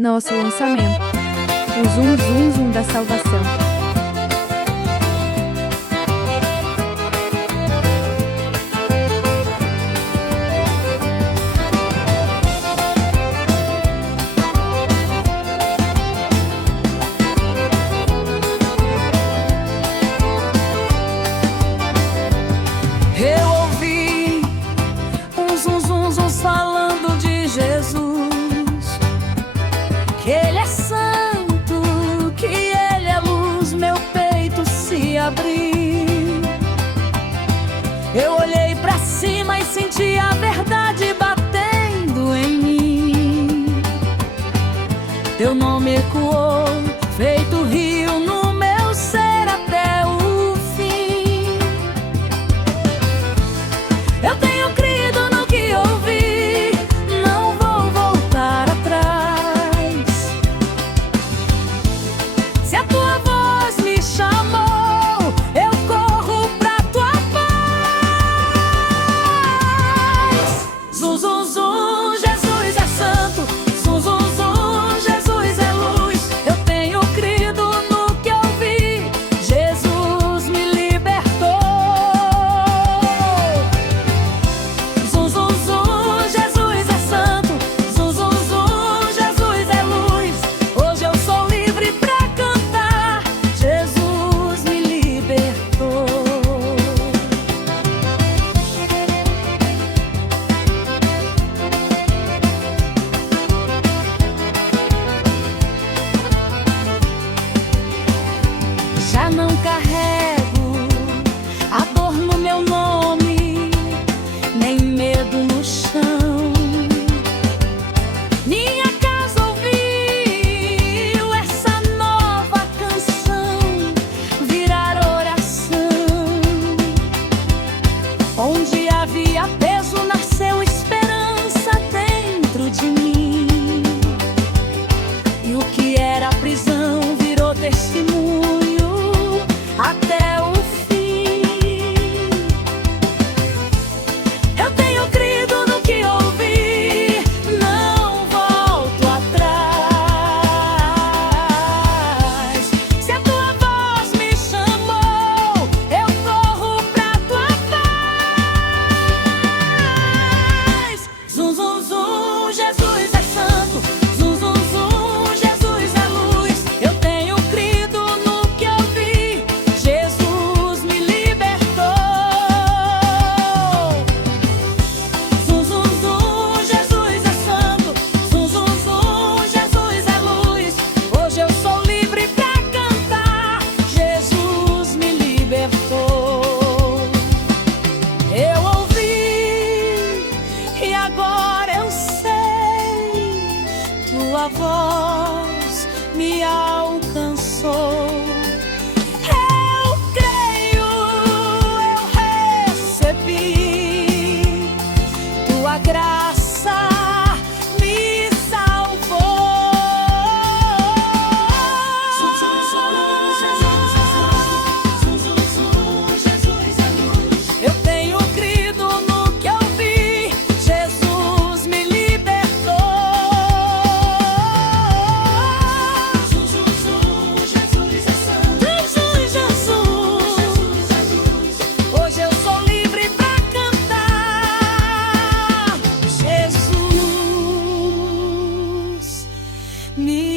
Nosso lançamento. O Zum Zum Zum da Salvação. Eu ouvi zum zum zum falando de Jesus, que Ele é santo, que Ele é luz. Meu peito se abriu. Eu olhei pra cima e senti a verdade batendo em mim. Teu nome ecoou, feito rio no meu ser até o fim. Eu tenho crido no que ouvi, não vou voltar atrás. Se a tua voz me chamou, eu corro pra tua paz. Zum, zum, zum, Jesus é santo. Zum, zum, zum, Jesus é luz. Eu tenho crido no que ouvi, Jesus me libertou. Zum, zum, zum, Jesus é santo. Zum, zum, zum, Jesus é luz. Hoje eu sou livre pra cantar, Jesus me libertou. Já não carrego a dor no meu nome, nem medo no chão. Minha casa ouviu essa nova canção virar oração. Onde havia peso, nasceu esperança dentro de mim. E o que era prisão virou testemunho até o fim. Eu tenho crido no que ouvi, não volto atrás. Se a tua voz me chamou, eu corro pra tua paz. Zum, zum, zum, Jesus é santo. Zum, zum, zum, Jesus é luz. Eu tenho crido no que ouvi, Jesus me libertou. Zum, zum, zum, Jesus é santo. Zum, zum, zum, Jesus é luz. Hoje eu sou livre pra cantar, Jesus me libertou. Eu ouvi e agora eu sei, tua voz me alcançou. Eu creio, eu recebi, tua graça me salvou. Zum, zum, zum, Jesus é santo. Zum, zum, zum, Jesus é luz. Eu tenho crido no que ouvi, Jesus me libertou. Zum, zum, zum, Jesus é santo. Jesus, Jesus. Hoje eu sou livre pra cantar, Jesus me